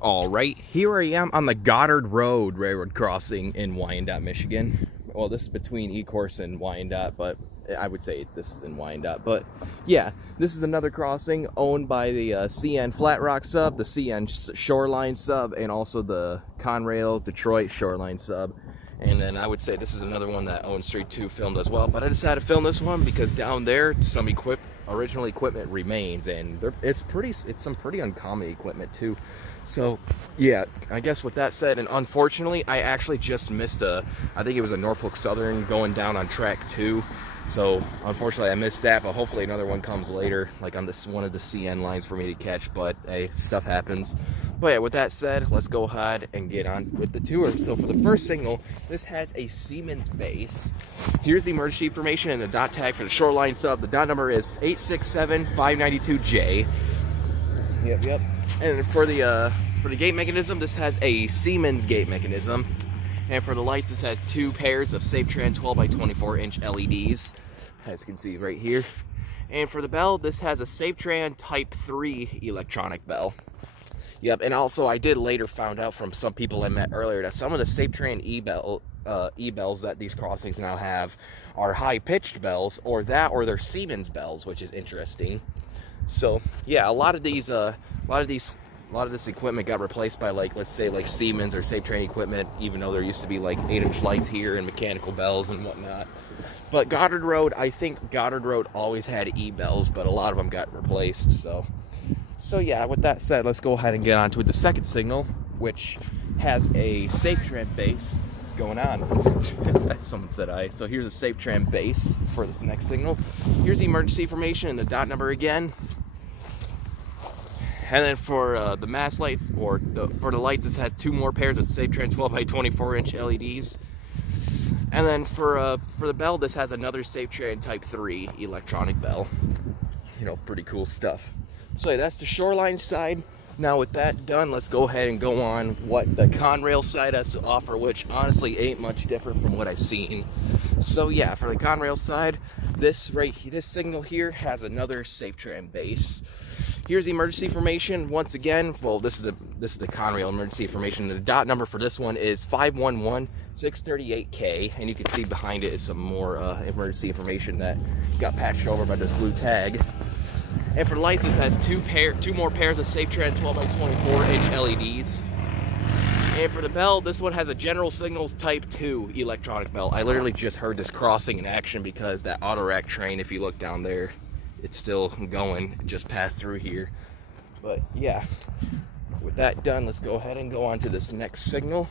All right, here I am on the Goddard Road railroad crossing in Wyandotte, Michigan. Well, this is between Ecorse and Wyandotte, but I would say this is in Wyandotte. But yeah, this is another crossing owned by the CN Flat Rock sub, the CN Shoreline sub, and also the Conrail Detroit Shoreline sub. And then I would say this is another one that Owen Street 2 filmed as well. But I decided to film this one because down there some original equipment remains, and it's some pretty uncommon equipment too. So yeah, I guess with that said, and unfortunately I actually just missed I think it was a Norfolk Southern going down on track 2. So unfortunately I missed that, but hopefully another one comes later, like on this one of the CN lines for me to catch. But hey, stuff happens. But yeah, with that said, let's go ahead and get on with the tour. So for the first signal, this has a Siemens base. Here's the emergency information and the dot tag for the Shoreline sub. The dot number is 867592J. Yep. And for the gate mechanism, this has a Siemens gate mechanism. And for the lights, this has 2 pairs of SafeTran 12x24-inch LEDs, as you can see right here. And for the bell, this has a SafeTran Type 3 electronic bell. Yep, and also I did later found out from some people I met earlier that some of the SafeTran e-bells that these crossings now have are high-pitched bells, or they're Siemens bells, which is interesting. So yeah, a lot of this equipment got replaced by, like, let's say like Siemens or SafeTran equipment, even though there used to be like 8-inch lights here and mechanical bells and whatnot. But Goddard Road, I think Goddard Road always had e-bells, but a lot of them got replaced. So yeah, with that said, let's go ahead and get on to the second signal, which has a SafeTran base. What's going on? Someone said aye. So here's a SafeTran base for this next signal. Here's the emergency information and the dot number again. And then for the mast lights, for the lights, this has 2 more pairs of SafeTran 12x24-inch LEDs. And then for the bell, this has another SafeTran Type 3 electronic bell. You know, pretty cool stuff. So yeah, that's the Shoreline side. Now with that done, let's go ahead and go on what the Conrail side has to offer, which honestly ain't much different from what I've seen. So yeah, for the Conrail side, this signal here has another SafeTran base. Here's the emergency information once again. Well, this is the Conrail emergency information. The dot number for this one is 511638K, and you can see behind it is some more emergency information that got patched over by this blue tag. And for the lights, this has 2 more pairs of SafeTran 12x24-inch LEDs. And for the bell, this one has a General Signals Type 2 electronic bell. I literally just heard this crossing in action because that auto rack train, if you look down there, it's still going. It just passed through here. But yeah, with that done, let's go ahead and go on to this next signal.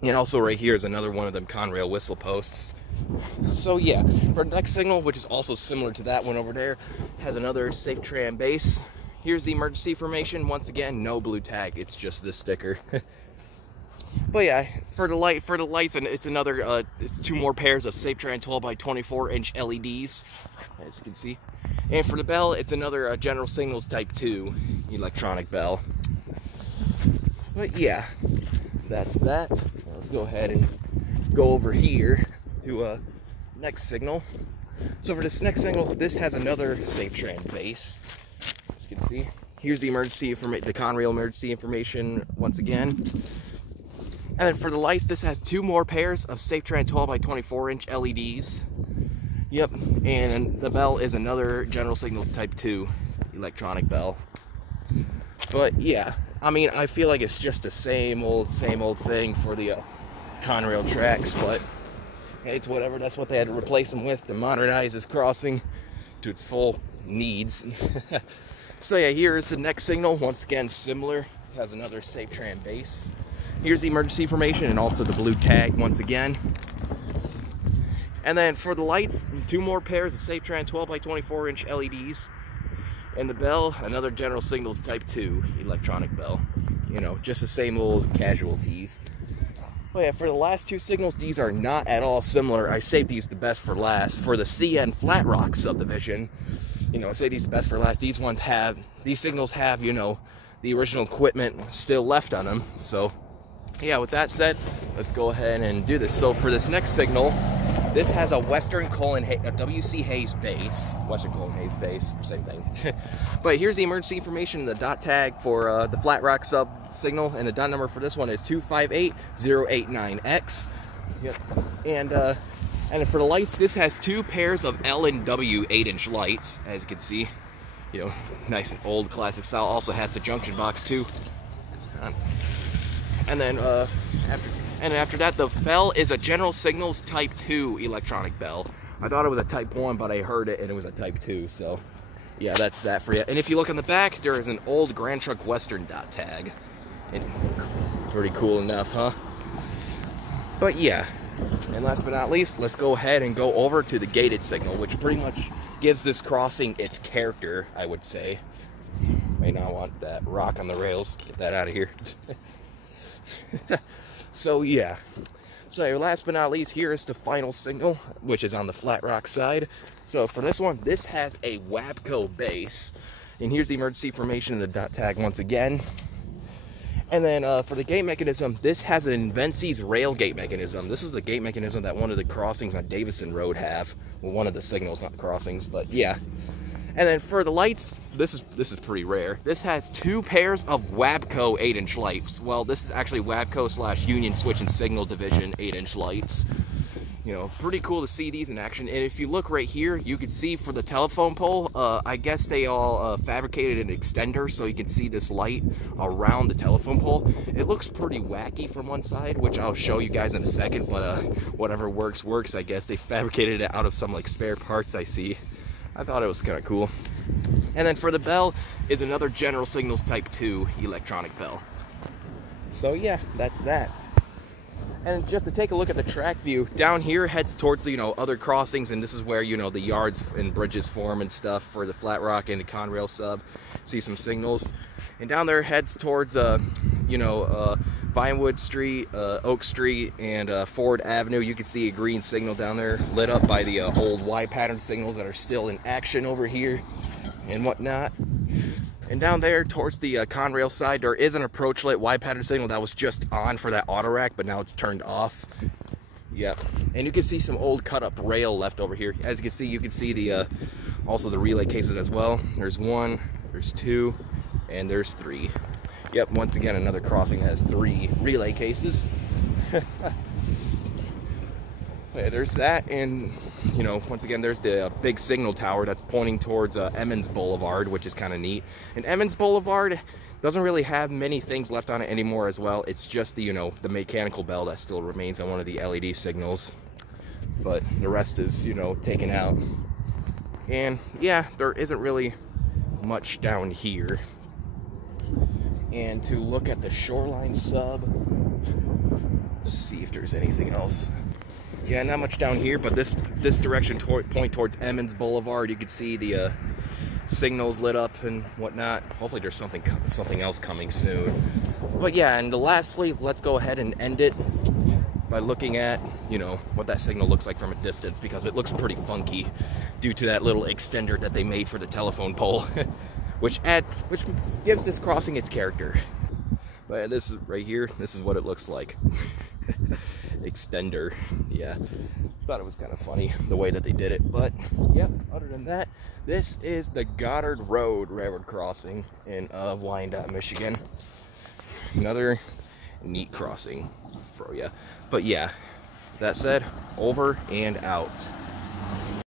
And also right here is another one of them Conrail whistle posts. So yeah, for the next signal, which is also similar to that one over there, has another SafeTran base. Here's the emergency information. Once again, no blue tag, it's just this sticker. But yeah, for the lights, and it's another it's 2 more pairs of SafeTran 12x24-inch LEDs, as you can see. And for the bell, it's another General Signals Type 2 electronic bell. But yeah, that's that. Let's go ahead and go over here to next signal. So for this next signal, this has another SafeTran base, as you can see. Here's the Conrail emergency information once again. And then for the lights, this has 2 more pairs of SafeTran 12x24-inch LEDs. Yep, and the bell is another General Signals Type 2 electronic bell. But yeah, I mean, I feel like it's just the same old thing for the Conrail tracks, but hey, it's whatever. That's what they had to replace them with to modernize this crossing to its full needs. So yeah, here is the next signal. Once again, similar. It has another SafeTran base. Here's the emergency information and also the blue tag once again. And then for the lights, 2 more pairs of SafeTran 12x24-inch LEDs. And the bell, another General Signals Type 2 electronic bell. You know, just the same old casualties. But yeah, for the last 2 signals, these are not at all similar. I saved these the best for last. For the CN Flat Rock subdivision, you know, I say these the best for last. These signals have, you know, the original equipment still left on them. So yeah, with that said, let's go ahead and do this. So for this next signal, This has a a WC Hayes base. Western Colon Hayes base, same thing. But here's the emergency information, the dot tag for the Flat Rock sub signal, and the dot number for this one is 258089X. Yep. And for the lights, this has 2 pairs of L and W 8-inch lights, as you can see. You know, nice and old classic style. Also has the junction box too. And then after that, the bell is a General Signals Type 2 electronic bell. I thought it was a Type 1, but I heard it and it was a Type 2, so yeah, that's that for you. And if you look on the back, there is an old Grand Trunk Western dot tag. And pretty cool enough, huh? But yeah, and last but not least, let's go ahead and go over to the gated signal, which pretty much gives this crossing its character, I would say. May not want that rock on the rails. Get that out of here. So yeah, so last but not least, here is the final signal, which is on the Flat Rock side. So for this one, this has a WABCO base, and here's the emergency information and the dot tag once again. And then for the gate mechanism, this has an Invencies rail gate mechanism. This is the gate mechanism that one of the crossings on Davison Road have. Well, one of the signals, not the crossings, but yeah. And then for the lights, this is pretty rare. This has 2 pairs of WABCO 8-inch lights. Well, this is actually WABCO / Union Switch and Signal Division 8-inch lights. You know, pretty cool to see these in action. And if you look right here, you can see for the telephone pole, I guess they all fabricated an extender so you can see this light around the telephone pole. It looks pretty wacky from one side, which I'll show you guys in a second, but whatever works, I guess. They fabricated it out of some like spare parts I see. I thought it was kind of cool. And then for the bell is another General Signals Type 2 electronic bell. So yeah, that's that. And just to take a look at the track view, down here heads towards, you know, other crossings, and this is where, you know, the yards and bridges form and stuff for the Flat Rock and the Conrail sub. See some signals. And down there heads towards, Vinewood Street, Oak Street, and Ford Avenue. You can see a green signal down there lit up by the old Y pattern signals that are still in action over here and whatnot. And down there towards the Conrail side, there is an approach lit Y pattern signal that was just on for that auto rack, but now it's turned off. Yep. And you can see some old cut up rail left over here. As you can see the also the relay cases as well. There's 1, there's 2, and there's 3. Yep, once again, another crossing that has 3 relay cases. Yeah, there's that, and, you know, once again, there's the big signal tower that's pointing towards Emmons Boulevard, which is kind of neat. And Emmons Boulevard doesn't really have many things left on it anymore as well. It's just the, you know, the mechanical bell that still remains on one of the LED signals. But the rest is, you know, taken out. And, yeah, there isn't really much down here. And to look at the Shoreline sub, see if there's anything else. Yeah, not much down here, but this direction point towards Emmons Boulevard, you can see the signals lit up and whatnot. Hopefully there's something else coming soon. But yeah, and lastly, let's go ahead and end it by looking at, you know, what that signal looks like from a distance, because it looks pretty funky due to that little extender that they made for the telephone pole. which gives this crossing its character. But this is right here, this is what it looks like. Extender, yeah. Thought it was kind of funny the way that they did it, but yep, other than that, this is the Goddard Road railroad crossing in Wyandotte, Michigan. Another neat crossing for you. But yeah, that said, over and out.